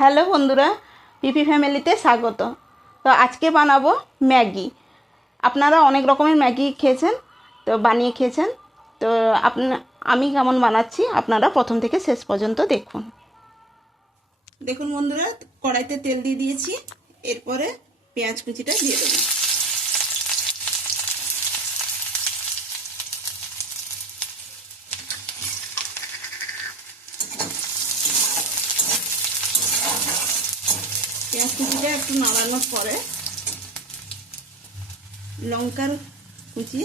Hello বন্ধুরা, পিপি ফ্যামিলিতে স্বাগত। তো আজকে বানাবো ম্যাগি। আপনারা অনেক রকমের ম্যাগি খেয়েছেন, তো বানিয়ে খেয়েছেন। তো আমি কেমন বানাচ্ছি আপনারা প্রথম থেকে শেষ পর্যন্ত দেখুন। দেখুন বন্ধুরা, কড়াইতে তেল দিয়ে দিয়েছি, এরপরে পেঁয়াজ কুচিটা দিয়ে দেবো। পেঁয়াজ কুচিটা একটু নাড়ানোর পরে লঙ্কার কুচি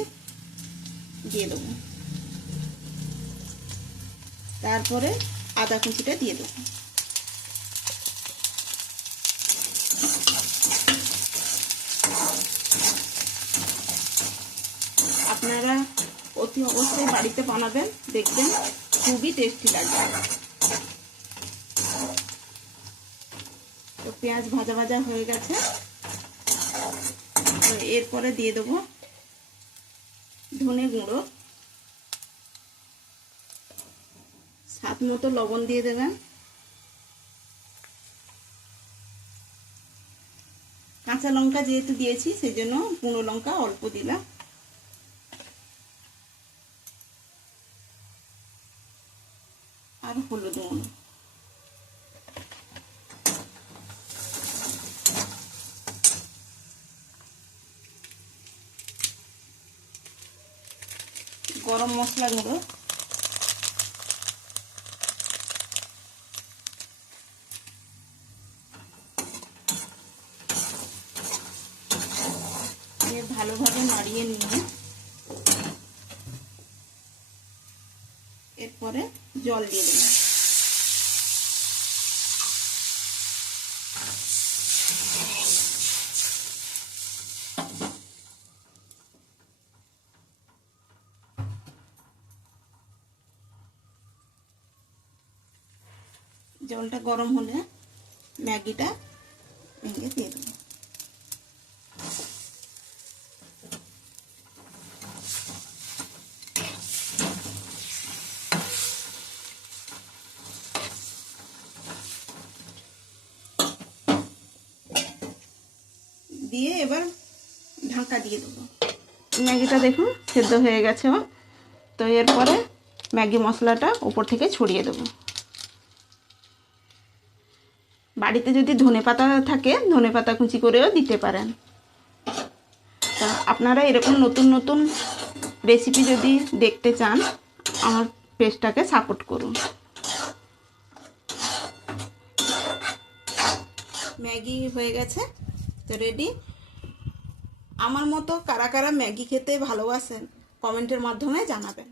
দিয়ে দেবো, তারপরে আদা কুচিটা দিয়ে দেবো। আপনারা অতি অবশ্যই বাড়িতে বানাবেন, দেখবেন খুবই টেস্টি লাগবে। তো পেঁয়াজ ভাজা ভাজা হয়ে গেছে, তো এরপরে দিয়ে দেবো ধনে গুঁড়ো, স্বাদ মতো লবণ দিয়ে দেবেন। কাঁচা লঙ্কা যেহেতু দিয়েছি সেই জন্য গুঁড়ো লঙ্কা অল্প দিলাম। আর হলুদ গুঁড়ো। গরম মশলা গুঁড়ো, ভালোভাবে নাড়িয়ে নিয়ে এরপরে জল দিয়ে দেব। জলটা গরম হলে ম্যাগিটা ভেঙে দিয়ে দেবো। দিয়ে এবার ঢাকা দিয়ে দেবো। ম্যাগিটা দেখুন সেদ্ধ হয়ে গেছে। তো এরপরে ম্যাগি মশলাটা উপর থেকে ছড়িয়ে দেবো। বাড়িতে যদি ধনেপাতা থাকে ধনেপাতা কুচি করেও দিতে পারেন। তা আপনারা এরকম নতুন নতুন রেসিপি যদি দেখতে চান আমার পেজটাকে সাপোর্ট করুন। ম্যাগি হয়ে গেছে, তো রেডি। আমার মতো কারা কারা ম্যাগি খেতে ভালোবাসেন কমেন্টের মাধ্যমে জানাবেন।